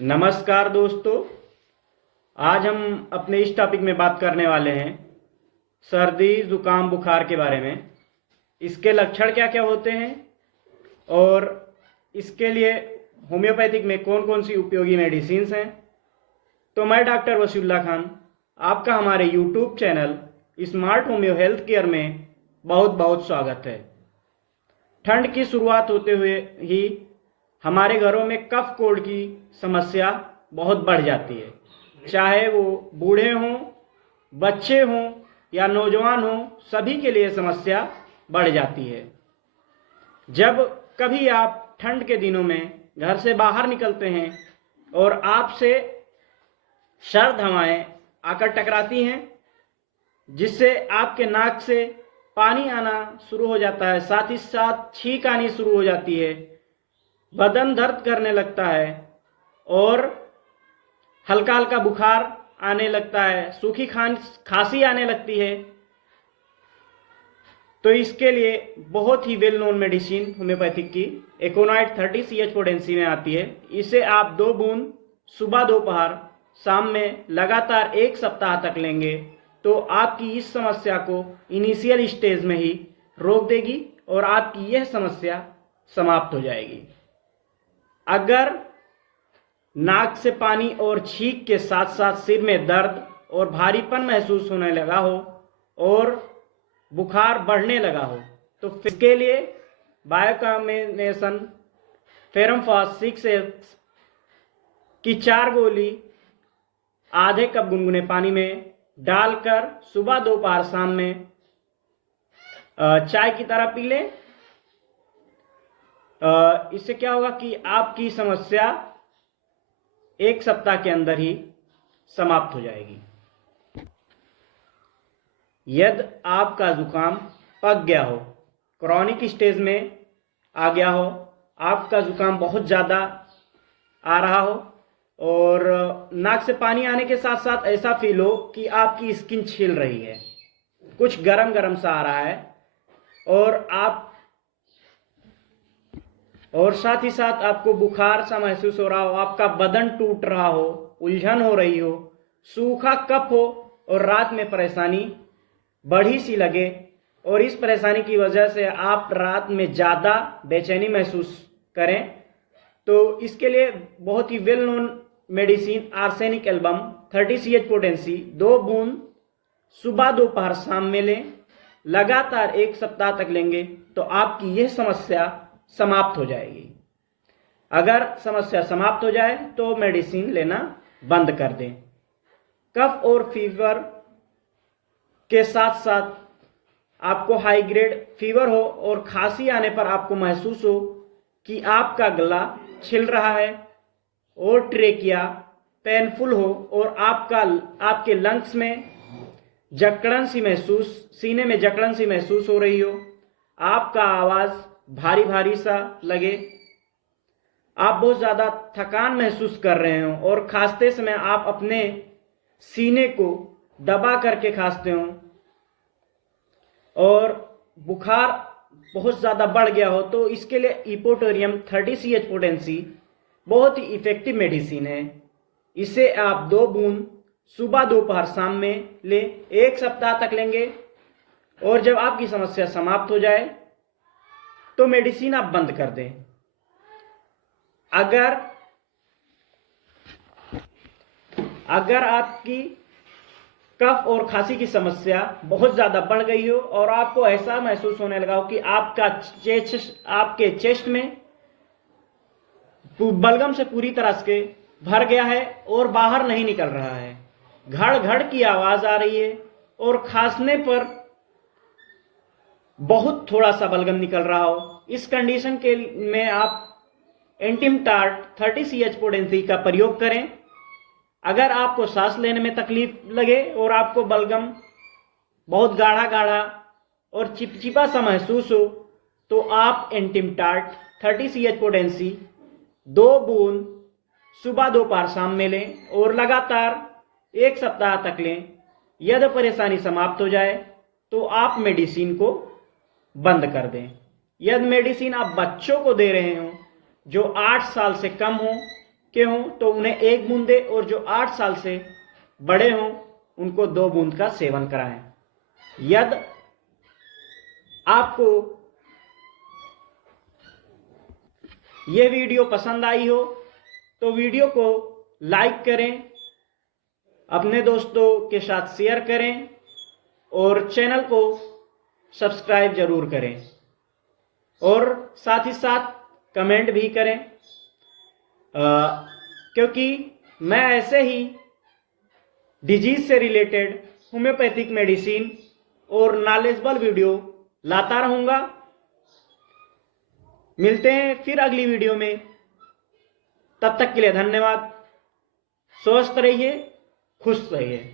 नमस्कार दोस्तों। आज हम अपने इस टॉपिक में बात करने वाले हैं सर्दी जुकाम बुखार के बारे में। इसके लक्षण क्या क्या होते हैं और इसके लिए होम्योपैथिक में कौन कौन सी उपयोगी मेडिसिन्स हैं। तो मैं डॉक्टर वसीउल्लाह खान आपका हमारे YouTube channel smart homeo health care में बहुत बहुत स्वागत है। ठंड की शुरुआत होते हुए ही हमारे घरों में कफ कोल्ड की समस्या बहुत बढ़ जाती है, चाहे वो बूढ़े हों, बच्चे हों या नौजवान हों, सभी के लिए समस्या बढ़ जाती है। जब कभी आप ठंड के दिनों में घर से बाहर निकलते हैं और आपसे सर्द हवाएं आकर टकराती हैं, जिससे आपके नाक से पानी आना शुरू हो जाता है, साथ ही साथ छींक आनी शुरू हो जाती है, बदन दर्द करने लगता है और हल्का हल्का बुखार आने लगता है, सूखी खांसी आने लगती है, तो इसके लिए बहुत ही वेल नोन मेडिसिन होम्योपैथिक की एकोनाइट 30 पोटेंसी में आती है। इसे आप 2 बूंद सुबह दोपहर शाम में लगातार 1 सप्ताह तक लेंगे तो आपकी इस समस्या को इनिशियल स्टेज में ही रोक देगी और आपकी यह समस्या समाप्त हो जाएगी। अगर नाक से पानी और छींक के साथ साथ सिर में दर्द और भारीपन महसूस होने लगा हो और बुखार बढ़ने लगा हो तो इसके लिए बायोकॉम्बिनेशन फेरमफास 6X की 4 गोली आधे कप गुनगुने पानी में डालकर सुबह दोपहर शाम में चाय की तरह पी लें। इससे क्या होगा कि आपकी समस्या 1 सप्ताह के अंदर ही समाप्त हो जाएगी। यदि आपका जुकाम पक गया हो, क्रॉनिक स्टेज में आ गया हो, आपका जुकाम बहुत ज़्यादा आ रहा हो और नाक से पानी आने के साथ साथ ऐसा फील हो कि आपकी स्किन छिल रही है, कुछ गरम गरम सा आ रहा है और साथ ही साथ आपको बुखार सा महसूस हो रहा हो, आपका बदन टूट रहा हो, उलझन हो रही हो, सूखा कफ हो और रात में परेशानी बढ़ी सी लगे और इस परेशानी की वजह से आप रात में ज़्यादा बेचैनी महसूस करें, तो इसके लिए बहुत ही well known medicine arsenic album 30 potency 2 बूंद सुबह दोपहर शाम में लें, लगातार 1 सप्ताह तक लेंगे तो आपकी यह समस्या समाप्त हो जाएगी। अगर समस्या समाप्त हो जाए तो मेडिसिन लेना बंद कर दें। कफ और फीवर के साथ साथ आपको हाई ग्रेड फीवर हो और खांसी आने पर आपको महसूस हो कि आपका गला छिल रहा है और ट्रेकिया पेनफुल हो और आपके लंग्स में जकड़न सी महसूस, सीने में जकड़न सी महसूस हो रही हो, आपका आवाज़ भारी भारी सा लगे, आप बहुत ज़्यादा थकान महसूस कर रहे हो और खांसते समय आप अपने सीने को दबा करके खांसते हो और बुखार बहुत ज़्यादा बढ़ गया हो, तो इसके लिए इपोटोरियम 30 पोटेंसी बहुत ही इफ़ेक्टिव मेडिसिन है। इसे आप 2 बूंद सुबह दोपहर शाम में लें, 1 सप्ताह तक लेंगे और जब आपकी समस्या समाप्त हो जाए तो मेडिसिन आप बंद कर दें। अगर आपकी कफ और खांसी की समस्या बहुत ज़्यादा बढ़ गई हो और आपको ऐसा महसूस होने लगा हो कि आपके चेस्ट में बलगम से पूरी तरह से भर गया है और बाहर नहीं निकल रहा है, घड़ घड़ की आवाज़ आ रही है और खांसने पर बहुत थोड़ा सा बलगम निकल रहा हो, इस कंडीशन के में आप एंटिमटार्ट 30 पोटेंसी का प्रयोग करें। अगर आपको सांस लेने में तकलीफ लगे और आपको बलगम बहुत गाढ़ा गाढ़ा और चिपचिपा सा महसूस हो तो आप एंटिमटार्ट 30 पोटेंसी 2 बूंद सुबह दोपहर शाम में लें और लगातार 1 सप्ताह तक लें। यदि परेशानी समाप्त हो जाए तो आप मेडिसिन को बंद कर दें। यदि मेडिसिन आप बच्चों को दे रहे हो जो 8 साल से कम हो के हों तो उन्हें 1 बूंद दें, और जो 8 साल से बड़े हों उनको 2 बूंद का सेवन कराएं। यदि आपको ये वीडियो पसंद आई हो तो वीडियो को लाइक करें, अपने दोस्तों के साथ शेयर करें और चैनल को सब्सक्राइब जरूर करें, और साथ ही साथ कमेंट भी करें, क्योंकि मैं ऐसे ही डिजीज से रिलेटेड होम्योपैथिक मेडिसिन और नॉलेजेबल वीडियो लाता रहूंगा। मिलते हैं फिर अगली वीडियो में, तब तक के लिए धन्यवाद। स्वस्थ रहिए, खुश रहिए।